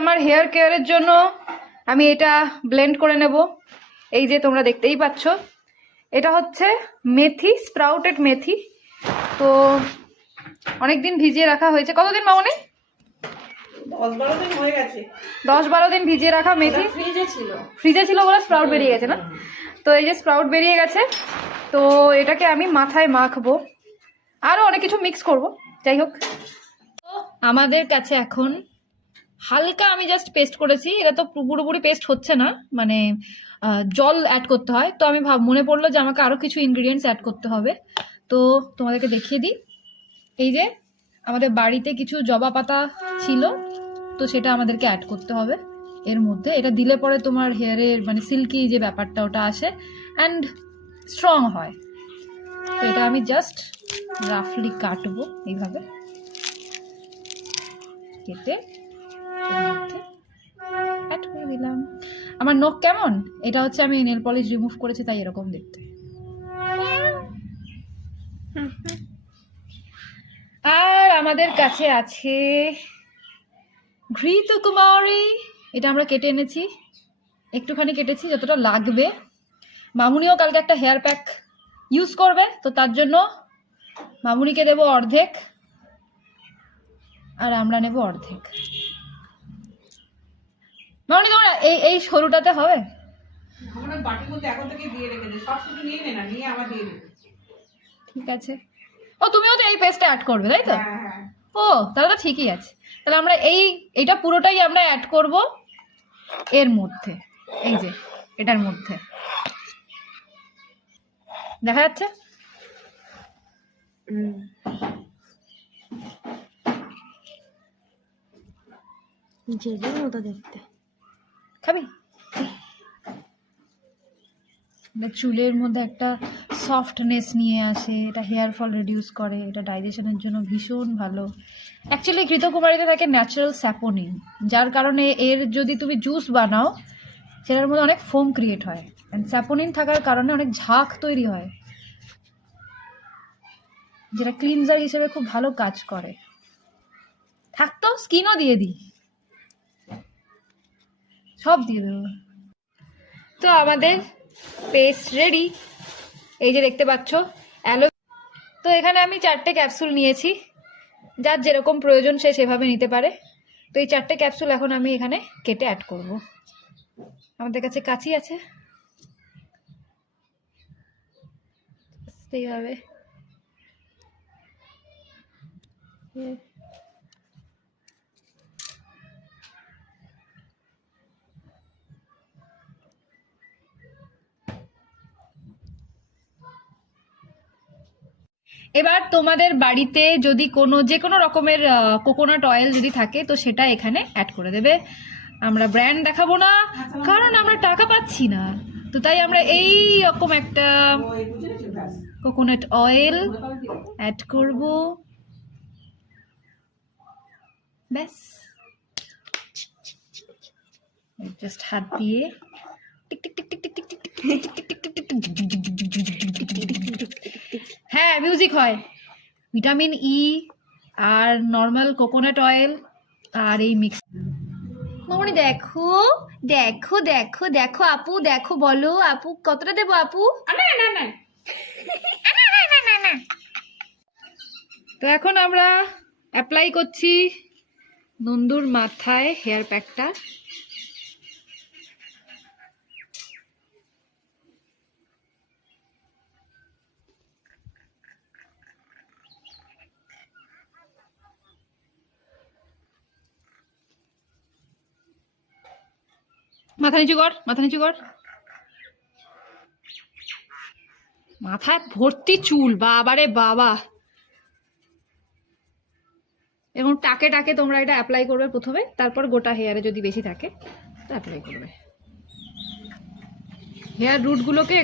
আমার হেয়ার কেয়ারের জন্য আমি এটা ব্লেন্ড করে নেব। এই যে তোমরা দেখতেই পাচ্ছ, এটা হচ্ছে মেথি, স্প্রাউটেড মেথি। তো অনেকদিন ভিজিয়ে রাখা হয়েছে। কতদিন মামনি? 10-12 দিন হয়ে গেছে। 10-12 দিন ভিজিয়ে রাখা মেথি। ফ্রিজে ছিল বলে স্প্রাউট বেরিয়ে গেছে না? তো এই যে স্প্রাউট বেরিয়ে গেছে, তো এটাকে আমি মাথায় মাখবো, আরো অনেক কিছু মিক্স করব। যাই হোক, তো আমাদের কাছে এখন হালকা আমি জাস্ট পেস্ট করেছি। এটা তো পুরোপুরি পেস্ট হচ্ছে না, মানে জল অ্যাড করতে হয়। তো আমি মনে পড়লো যে আমাকে আরো কিছু ইনগ্রিডিয়েন্টস অ্যাড করতে হবে। তো তোমাদেরকে দেখিয়ে দিই। এই যে আমাদের বাড়িতে কিছু জবা পাতা ছিল, তো সেটা আমাদেরকে অ্যাড করতে হবে এর মধ্যে। এটা দিলে পরে তোমার হেয়ারের মানে সিল্কি যে ব্যাপারটা ওটা আসে অ্যান্ড স্ট্রং হয়। তো এটা আমি জাস্ট রাফলি কাটবো এইভাবে, কেটে অ্যাড করে দিলাম। আমার নখ কেমন? এটা হচ্ছে আমি নেল পলিশ রিমুভ করেছি, তাই এরকম দেখতে। আর আমাদের কাছে আছে ঘৃত কুমারী। এটা আমরা কেটে এনেছি, একটুখানি কেটেছি যতটা লাগবে। মামুনিও কালকে একটা হেয়ার প্যাক ইউজ করবে, তো তার জন্য মামুনিকে দেবো অর্ধেক আর আমরা নেব অর্ধেক। মামুনি তোমার এই সরুটাতে হবে? আমরা বাটির মধ্যে এখন থেকে দিয়ে রেখেছি, সব শুধু নিয়ে নে না, নিয়ে আমার দিয়ে দে। ঠিক আছে। ও তুমিও তো এই পেস্টটা অ্যাড করবে, তাই তো? হ্যাঁ। ও তাহলে তো ঠিকই আছে। তাহলে আমরা এইটা পুরোটাই আমরা অ্যাড করব এর মধ্যে। এই যে এটার মধ্যে দেখা যাচ্ছে। জেলের মতো দেখতে। খাবি? চুলের মধ্যে একটা সফটনেস নিয়ে আসে, এটা হেয়ার ফল রিডিউস করে, এটা ডাইজেশনের জন্য ভীষণ ভালো। অ্যাকচুয়ালি ঘৃতকুমারীতে থাকে ন্যাচারাল স্যাপোনিন, যার কারণে এর যদি তুমি জুস বানাও সেটার মধ্যে অনেক ফোম ক্রিয়েট হয়, অ্যান্ড স্যাপোনিন থাকার কারণে অনেক ঝাঁক তৈরি হয়, যেটা ক্লিনজার হিসেবে খুব ভালো কাজ করে। থাকতো স্কিনও দিয়ে দিই, সব দিয়ে দেবো। তো আমাদের পেস্ট রেডি, এই যে দেখতে পাচ্ছ অ্যালো। তো এখানে আমি 4টে ক্যাপসুল নিয়েছি, যার যেরকম প্রয়োজন সে সেভাবে নিতে পারে। তো এই 4টে ক্যাপসুল এখন আমি এখানে কেটে অ্যাড করব। আমাদের কাছে কাঁচি আছে, এইভাবে এবার তোমাদের বাড়িতে যদি যে কোনো রকমের কোকোনাট অয়েল যদি থাকে তো সেটা এখানে অ্যাড করে দেবে। আমরা ব্র্যান্ড দেখাবো না, কারণ আমরা টাকা পাচ্ছি না, তো তাই আমরা এই রকম একটা কোকোনাট অয়েল অ্যাড করব। ব্যাস, জাস্ট হাত দিয়ে tick tick tick tick tick tick tick হ্যাঁ মিউজিক হয়। ভিটামিন ই আর নর্মাল কোকোনাট অয়েল আর এই মিক্স। মামনি দেখো দেখো দেখো দেখো আপু, দেখো বলো আপু কতটা দেবো আপু? না। তো এখন আমরা অ্যাপ্লাই করছি নন্দুর মাথায় হেয়ার প্যাকটা। মাথা নিচু কর, মাথা নিচু কর। মাথায় ভর্তি চুল, বাবারে বাবা। এবং টাকে টাকে তোমরা এটা অ্যাপ্লাই করবে প্রথমে, তারপর গোটা হেয়ারে যদি বেশি থাকে তো অ্যাপ্লাই করবে। হেয়ার রুটগুলোকে